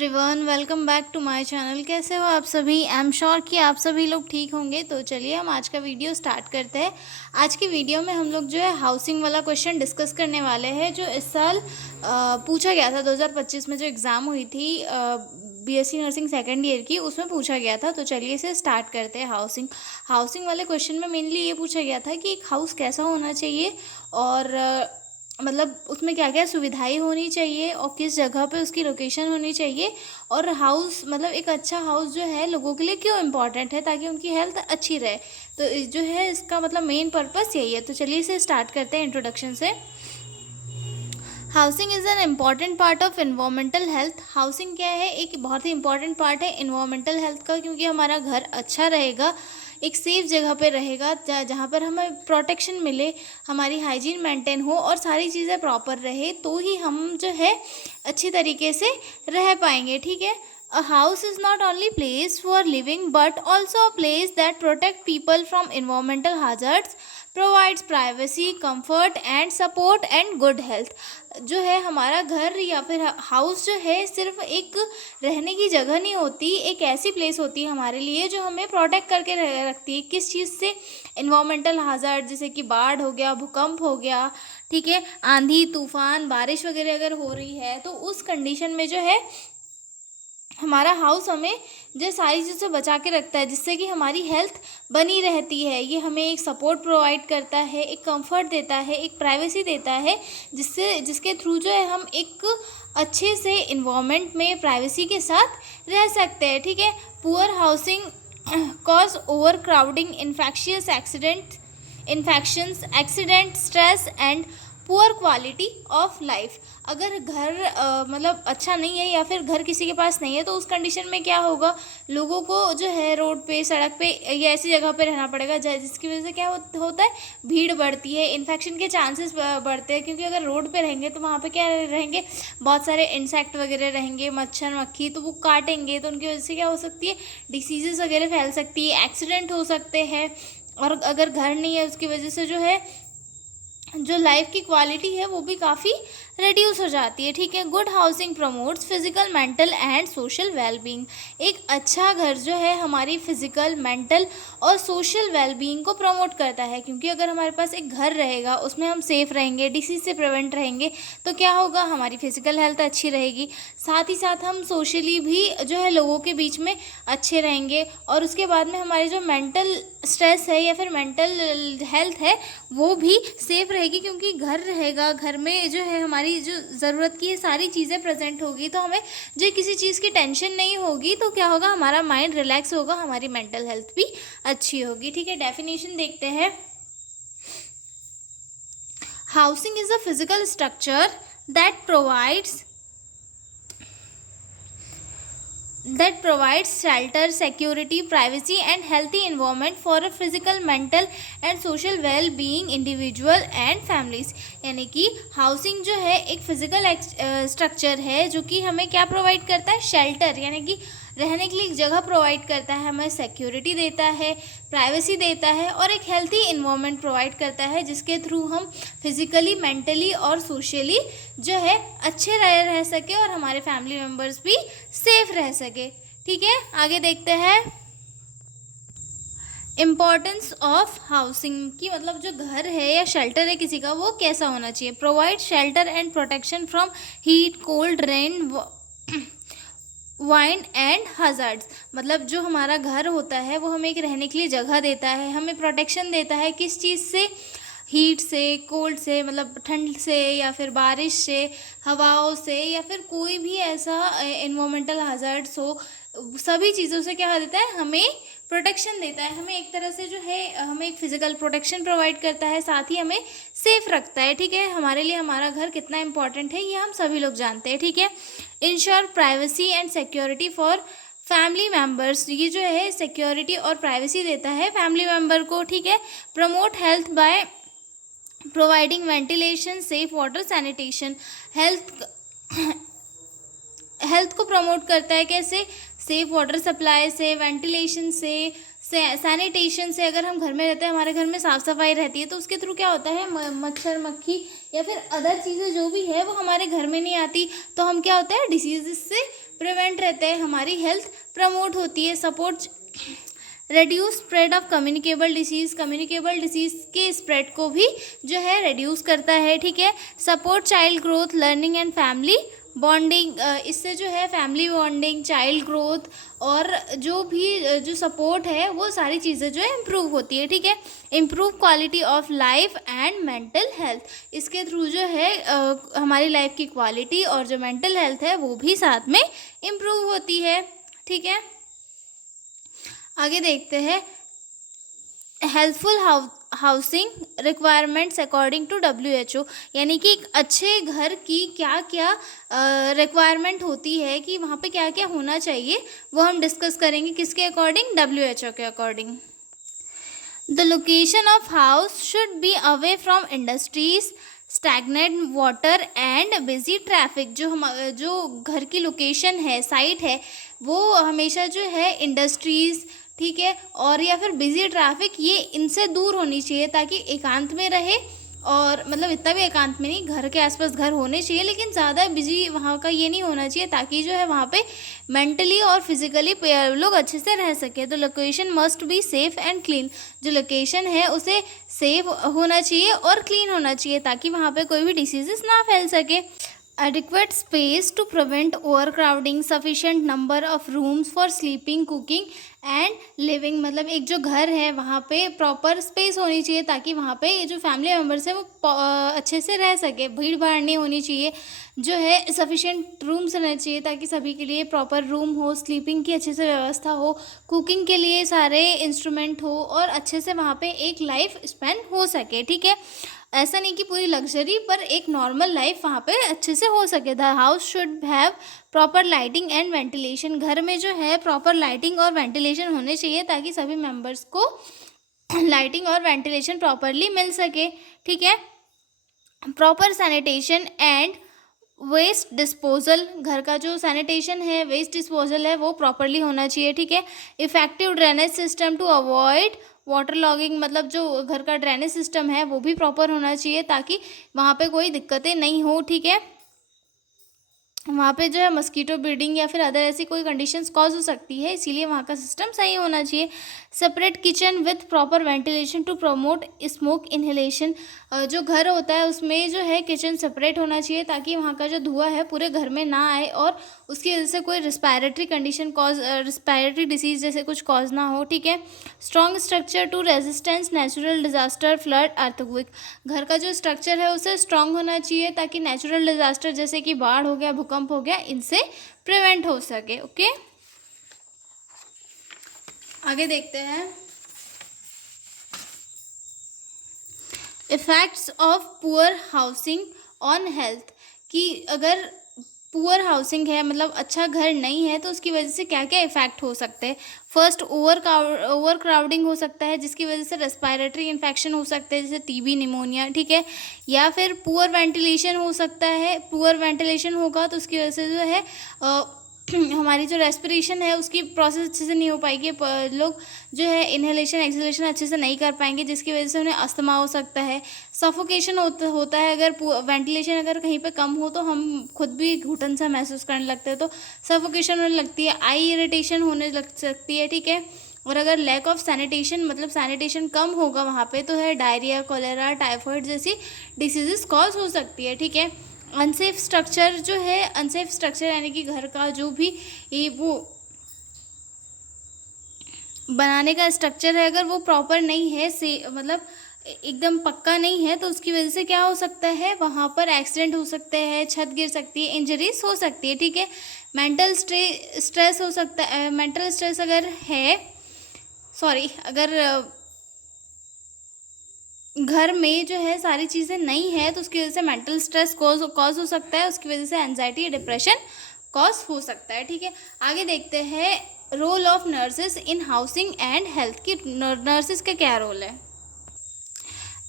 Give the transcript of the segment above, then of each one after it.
Everyone, welcome back to my channel. कैसे हो आप सभी? आई एम श्योर कि आप सभी लोग ठीक होंगे। तो चलिए हम आज का वीडियो स्टार्ट करते हैं। आज की वीडियो में हम लोग जो है हाउसिंग वाला क्वेश्चन डिस्कस करने वाले हैं, जो इस साल पूछा गया था। 2025 में जो एग्ज़ाम हुई थी बीएससी नर्सिंग सेकेंड ईयर की, उसमें पूछा गया था। तो चलिए इसे स्टार्ट करते हैं। हाउसिंग वाले क्वेश्चन में मेनली ये पूछा गया था कि एक हाउस कैसा होना चाहिए और मतलब उसमें क्या क्या सुविधाएं होनी चाहिए और किस जगह पे उसकी लोकेशन होनी चाहिए, और हाउस मतलब एक अच्छा हाउस जो है लोगों के लिए क्यों इम्पॉर्टेंट है, ताकि उनकी हेल्थ अच्छी रहे। तो जो है इसका मतलब मेन पर्पस यही है। तो चलिए इसे स्टार्ट करते हैं इंट्रोडक्शन से। Housing is an important part of environmental health. Housing क्या है? एक बहुत ही इंपॉर्टेंट पार्ट है इन्वामेंटल हेल्थ का, क्योंकि हमारा घर अच्छा रहेगा, एक सेफ़ जगह पे रहेगा जहाँ पर हमें प्रोटेक्शन मिले, हमारी हाइजीन मेंटेन हो और सारी चीज़ें प्रॉपर रहे, तो ही हम जो है अच्छी तरीके से रह पाएंगे। ठीक है। A house is not only place for living but also a place that protect people from environmental hazards, provides privacy, comfort and support and good health। जो है हमारा घर या फिर हाउस जो है सिर्फ एक रहने की जगह नहीं होती, एक ऐसी प्लेस होती है हमारे लिए जो हमें प्रोटेक्ट करके रखती है। किस चीज़ से? इन्वामेंटल हाजार्ड, जैसे कि बाढ़ हो गया, भूकंप हो गया, ठीक है, आंधी तूफान, बारिश वगैरह अगर हो रही है तो उस कंडीशन में जो है हमारा हाउस हमें जो सारी चीज़ों से बचा के रखता है, जिससे कि हमारी हेल्थ बनी रहती है। ये हमें एक सपोर्ट प्रोवाइड करता है, एक कंफर्ट देता है, एक प्राइवेसी देता है, जिसके थ्रू जो है हम एक अच्छे से इन्वायरमेंट में प्राइवेसी के साथ रह सकते हैं। ठीक है। Poor housing cause over crowding, infections, accident, stress and poor quality of life. अगर घर मतलब अच्छा नहीं है या फिर घर किसी के पास नहीं है, तो उस कंडीशन में क्या होगा, लोगों को जो है रोड पे, सड़क पे या ऐसी जगह पे रहना पड़ेगा जिसकी वजह से क्या होता है, भीड़ बढ़ती है, इन्फेक्शन के चांसेस बढ़ते हैं। क्योंकि अगर रोड पे रहेंगे तो वहाँ पे क्या रहेंगे, बहुत सारे इंसेक्ट वगैरह रहेंगे, मच्छर मक्खी, तो वो काटेंगे, तो उनकी वजह से क्या हो सकती है, डिसीजेस वगैरह फैल सकती है, एक्सीडेंट हो सकते हैं। और अगर घर नहीं है, उसकी वजह से जो है जो लाइफ की क्वालिटी है वो भी काफ़ी रिड्यूस हो जाती है। ठीक है। Good housing promotes physical, mental and social wellbeing. एक अच्छा घर जो है हमारी फिजिकल, मेंटल और सोशल वेलबींग को प्रमोट करता है। क्योंकि अगर हमारे पास एक घर रहेगा, उसमें हम सेफ रहेंगे, डिसीज से प्रिवेंट रहेंगे, तो क्या होगा, हमारी फिजिकल हेल्थ अच्छी रहेगी, साथ ही साथ हम सोशली भी जो है लोगों के बीच में अच्छे रहेंगे। और उसके बाद में हमारी जो मेंटल स्ट्रेस है या फिर मेंटल हेल्थ है वो भी सेफ रहेगी, क्योंकि घर रहेगा, घर में जो है हमारी जो ज़रूरत की सारी चीज़ें प्रेजेंट होगी, तो हमें जो किसी चीज़ की टेंशन नहीं होगी, तो क्या होगा, हमारा माइंड रिलैक्स होगा, हमारी मेंटल हेल्थ भी अच्छी होगी। ठीक है। डेफिनेशन देखते हैं। Housing is a physical structure that provides shelter, security, privacy and healthy environment for a physical, mental and social well-being individual and families। यानी कि हाउसिंग जो है एक फिजिकल स्ट्रक्चर है जो कि हमें क्या प्रोवाइड करता है, शेल्टर, यानी कि रहने के लिए एक जगह प्रोवाइड करता है, हमें सिक्योरिटी देता है, प्राइवेसी देता है और एक हेल्थी इन्वायरमेंट प्रोवाइड करता है, जिसके थ्रू हम फिजिकली, मेंटली और सोशली जो है अच्छे रह सके और हमारे फैमिली मेम्बर्स भी सेफ रह सके। ठीक है। आगे देखते हैं। इम्पॉर्टेंस ऑफ हाउसिंग की मतलब जो घर है या शेल्टर है किसी का, वो कैसा होना चाहिए। Provide shelter and protection from heat, cold, rain, wind and hazards. मतलब जो हमारा घर होता है वो हमें एक रहने के लिए जगह देता है, हमें प्रोटेक्शन देता है, किस चीज़ से, हीट से, कोल्ड से मतलब ठंड से, या फिर बारिश से, हवाओं से, या फिर कोई भी ऐसा इन्वामेंटल हजार्ड्स हो, सभी चीज़ों से क्या देता है, हमें प्रोटेक्शन देता है। हमें एक तरह से जो है हमें एक फिजिकल प्रोटेक्शन प्रोवाइड करता है, साथ ही हमें सेफ रखता है। ठीक है। हमारे लिए हमारा घर कितना इंपॉर्टेंट है ये हम सभी लोग जानते हैं। ठीक है। Ensure privacy and security for family members. ये जो है सिक्योरिटी और प्राइवेसी देता है फैमिली मेम्बर को। ठीक है। Promote health by providing ventilation, safe water, sanitation. Health को प्रमोट करता है कैसे, सेफ वाटर सप्लाई से, वेंटिलेशन से, सैनिटेशन से। अगर हम घर में रहते हैं, हमारे घर में साफ़ सफाई रहती है, तो उसके थ्रू क्या होता है, मच्छर मक्खी या फिर अदर चीज़ें जो भी है वो हमारे घर में नहीं आती, तो हम क्या होता है, डिसीज़ से प्रिवेंट रहते हैं, हमारी हेल्थ प्रमोट होती है, support reduce spread of communicable disease, communicable disease के स्प्रेड को भी जो है रेड्यूस करता है, ठीक है। Support child growth, learning and family bonding, इससे जो है फैमिली बॉन्डिंग, चाइल्ड ग्रोथ और जो भी जो सपोर्ट है वो सारी चीज़ें जो है इम्प्रूव होती है, ठीक है। Improve quality of life and mental health, इसके थ्रू जो है हमारी लाइफ की क्वालिटी और जो मेंटल हेल्थ है वो भी साथ में इम्प्रूव होती है, ठीक है। आगे देखते हैं helpful housing requirements according to WHO, यानी कि एक अच्छे घर की क्या क्या रिक्वायरमेंट होती है कि वहाँ पे क्या क्या होना चाहिए, वो हम डिस्कस करेंगे किसके अकॉर्डिंग, WHO के according. The location of house should be away from industries, stagnant water and busy traffic, जो घर की लोकेशन है, साइट है, वो हमेशा जो है इंडस्ट्रीज़, ठीक है, और या फिर बिजी ट्रैफिक, ये इनसे दूर होनी चाहिए ताकि एकांत में रहे, और मतलब इतना भी एकांत में नहीं, घर के आसपास घर होने चाहिए लेकिन ज़्यादा बिजी वहाँ का ये नहीं होना चाहिए, ताकि जो है वहाँ पे मेंटली और फिजिकली लोग अच्छे से रह सके। तो location must be safe and clean, जो लोकेशन है उसे सेफ होना चाहिए और क्लीन होना चाहिए ताकि वहाँ पे कोई भी डिसीजेस ना फैल सके। adequate space to prevent overcrowding, sufficient number of rooms for sleeping, cooking and living, मतलब एक जो घर है वहाँ पे प्रॉपर स्पेस होनी चाहिए ताकि वहाँ पे जो फैमिली मेम्बर्स है वो अच्छे से रह सके, भीड़ भाड़ नहीं होनी चाहिए, जो है सफिशेंट रूम्स रहने चाहिए ताकि सभी के लिए प्रॉपर रूम हो, स्लीपिंग की अच्छे से व्यवस्था हो, कुकिंग के लिए सारे इंस्ट्रूमेंट हो और अच्छे से वहाँ पे एक लाइफ स्पेंड हो सके, ठीक है। ऐसा नहीं कि पूरी लग्जरी, पर एक नॉर्मल लाइफ वहाँ पे अच्छे से हो सके। The house should have proper lighting and ventilation, घर में जो है प्रॉपर लाइटिंग और वेंटिलेशन होने चाहिए ताकि सभी मेंबर्स को लाइटिंग और वेंटिलेशन प्रॉपरली मिल सके, ठीक है। Proper sanitation and waste disposal, घर का जो सैनिटेशन है, वेस्ट डिस्पोजल है, वो प्रॉपरली होना चाहिए, ठीक है। Effective drainage system to avoid water logging, मतलब जो घर का ड्रेनेज सिस्टम है वो भी प्रॉपर होना चाहिए ताकि वहाँ पे कोई दिक्कतें नहीं हो, ठीक है। वहाँ पे जो है मस्कीटो ब्रीडिंग या फिर अदर ऐसी कोई कंडीशंस कॉज हो सकती है, इसीलिए वहाँ का सिस्टम सही होना चाहिए। Separate kitchen with proper ventilation to promote smoke inhalation, जो घर होता है उसमें जो है किचन सेपरेट होना चाहिए ताकि वहाँ का जो धुआं है पूरे घर में ना आए और उसकी वजह से कोई रिस्पायरेटरी कंडीशन रिस्पायरेटरी डिसीज जैसे कुछ कॉज ना हो, ठीक है। Strong structure to resistance natural disaster, flood, earthquake, घर का जो स्ट्रक्चर है उसे स्ट्रॉन्ग होना चाहिए ताकि नेचुरल डिजास्टर जैसे कि बाढ़ हो गया, भूकंप हो गया, इनसे प्रिवेंट हो सके, ओके। आगे देखते हैं effects of poor housing on health, कि अगर पुअर हाउसिंग है मतलब अच्छा घर नहीं है तो उसकी वजह से क्या क्या इफेक्ट हो सकते हैं। फर्स्ट, ओवर क्राउडिंग हो सकता है जिसकी वजह से रेस्पिरेटरी इन्फेक्शन हो सकते हैं जैसे TB, निमोनिया, ठीक है। या फिर पुअर वेंटिलेशन हो सकता है, पुअर वेंटिलेशन होगा तो उसकी वजह से जो है हमारी जो रेस्पिरेशन है उसकी प्रोसेस अच्छे से नहीं हो पाएगी, लोग जो है इन्हेलेशन एक्सहेलेशन अच्छे से नहीं कर पाएंगे जिसकी वजह से उन्हें अस्थमा हो सकता है। सफोकेशन होता है, अगर वेंटिलेशन अगर कहीं पे कम हो तो हम खुद भी घुटन सा महसूस करने लगते हैं, तो सफोकेशन होने लगती है। आई इरिटेशन होने लग सकती है, ठीक है। और अगर लैक ऑफ सैनिटेशन मतलब सैनिटेशन कम होगा वहाँ पे तो है डायरिया, कोलेरा, टाइफाइड जैसी डिसीजेस कॉज हो सकती है, ठीक है। अनसेफ स्ट्रक्चर जो है, अनसेफ स्ट्रक्चर यानी कि घर का जो भी वो बनाने का स्ट्रक्चर है अगर वो प्रॉपर नहीं है, से मतलब एकदम पक्का नहीं है, तो उसकी वजह से क्या हो सकता है, वहाँ पर एक्सीडेंट हो सकते हैं, छत गिर सकती है, इंजरीज हो सकती है, ठीक है। मेंटल स्ट्रेस हो सकता है, मेंटल स्ट्रेस अगर है, अगर घर में जो है सारी चीज़ें नहीं है तो उसकी वजह से मेंटल स्ट्रेस कॉज हो सकता है, उसकी वजह से एंजाइटी, डिप्रेशन कॉज हो सकता है, ठीक है। आगे देखते हैं role of nurses in housing and health, की नर्सेस का क्या रोल है।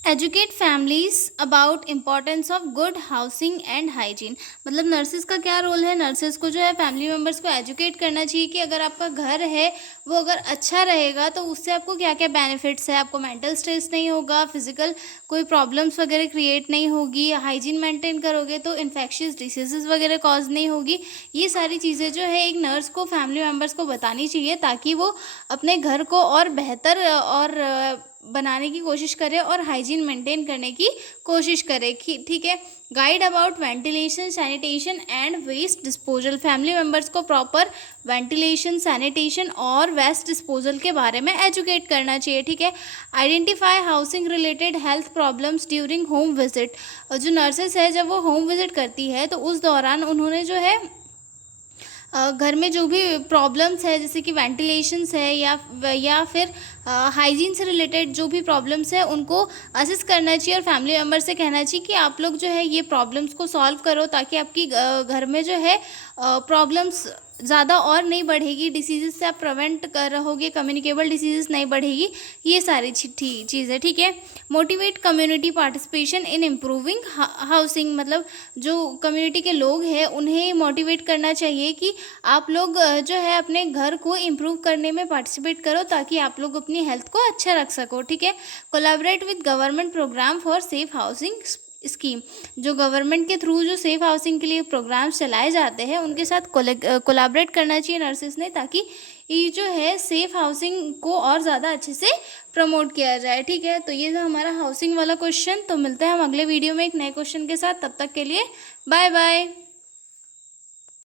Educate families about importance of good housing and hygiene. मतलब नर्सेज का क्या रोल है, नर्सेज को जो है फैमिली मेम्बर्स को एजुकेट करना चाहिए कि अगर आपका घर है वो अगर अच्छा रहेगा तो उससे आपको क्या क्या बेनिफिट्स है। आपको मेंटल स्ट्रेस नहीं होगा, फिजिकल कोई प्रॉब्लम्स वगैरह क्रिएट नहीं होगी, हाइजीन मेंटेन करोगे तो इन्फेक्शियस डिसीजेज वगैरह कॉज नहीं होगी। ये सारी चीज़ें जो है एक नर्स को फैमिली मेम्बर्स को बतानी चाहिए ताकि वो अपने घर को और बेहतर और बनाने की कोशिश करे और हाइजीन मेंटेन करने की कोशिश करे। ठीक है। Guide about ventilation, sanitation and waste disposal. Family members को प्रॉपर वेंटिलेशन, सैनिटेशन और वेस्ट डिस्पोजल के बारे में एजुकेट करना चाहिए। ठीक है। Identify housing related health problems during home visit. जो नर्सेस है जब वो होम विजिट करती है तो उस दौरान उन्होंने जो है घर में जो भी प्रॉब्लम्स है जैसे कि वेंटिलेशंस है या फिर हाइजीन से रिलेटेड जो भी प्रॉब्लम्स है उनको असिस्ट करना चाहिए और फैमिली मेम्बर से कहना चाहिए कि आप लोग जो है ये प्रॉब्लम्स को सॉल्व करो ताकि आपकी घर में जो है प्रॉब्लम्स ज़्यादा और नहीं बढ़ेगी, डिसीज़ से आप प्रिवेंट कर रहोगे, कम्युनिकेबल डिसीज़ नहीं बढ़ेगी। ये सारी चीज़ें। ठीक है। Motivate community participation in improving housing. मतलब जो कम्युनिटी के लोग हैं उन्हें मोटिवेट करना चाहिए कि आप लोग जो है अपने घर को इम्प्रूव करने में पार्टिसिपेट करो ताकि आप लोग अपनी हेल्थ को अच्छा रख सको। ठीक है। Collaborate with government programme for safe housing scheme. जो गवर्नमेंट के थ्रू जो सेफ हाउसिंग के लिए प्रोग्राम्स चलाए जाते हैं उनके साथ कोलैबोरेट करना चाहिए नर्सेस ने ताकि ये जो है सेफ हाउसिंग को और ज़्यादा अच्छे से प्रमोट किया जाए। ठीक है। तो ये था हमारा हाउसिंग वाला क्वेश्चन। तो मिलते हैं हम अगले वीडियो में एक नए क्वेश्चन के साथ। तब तक के लिए बाय बाय।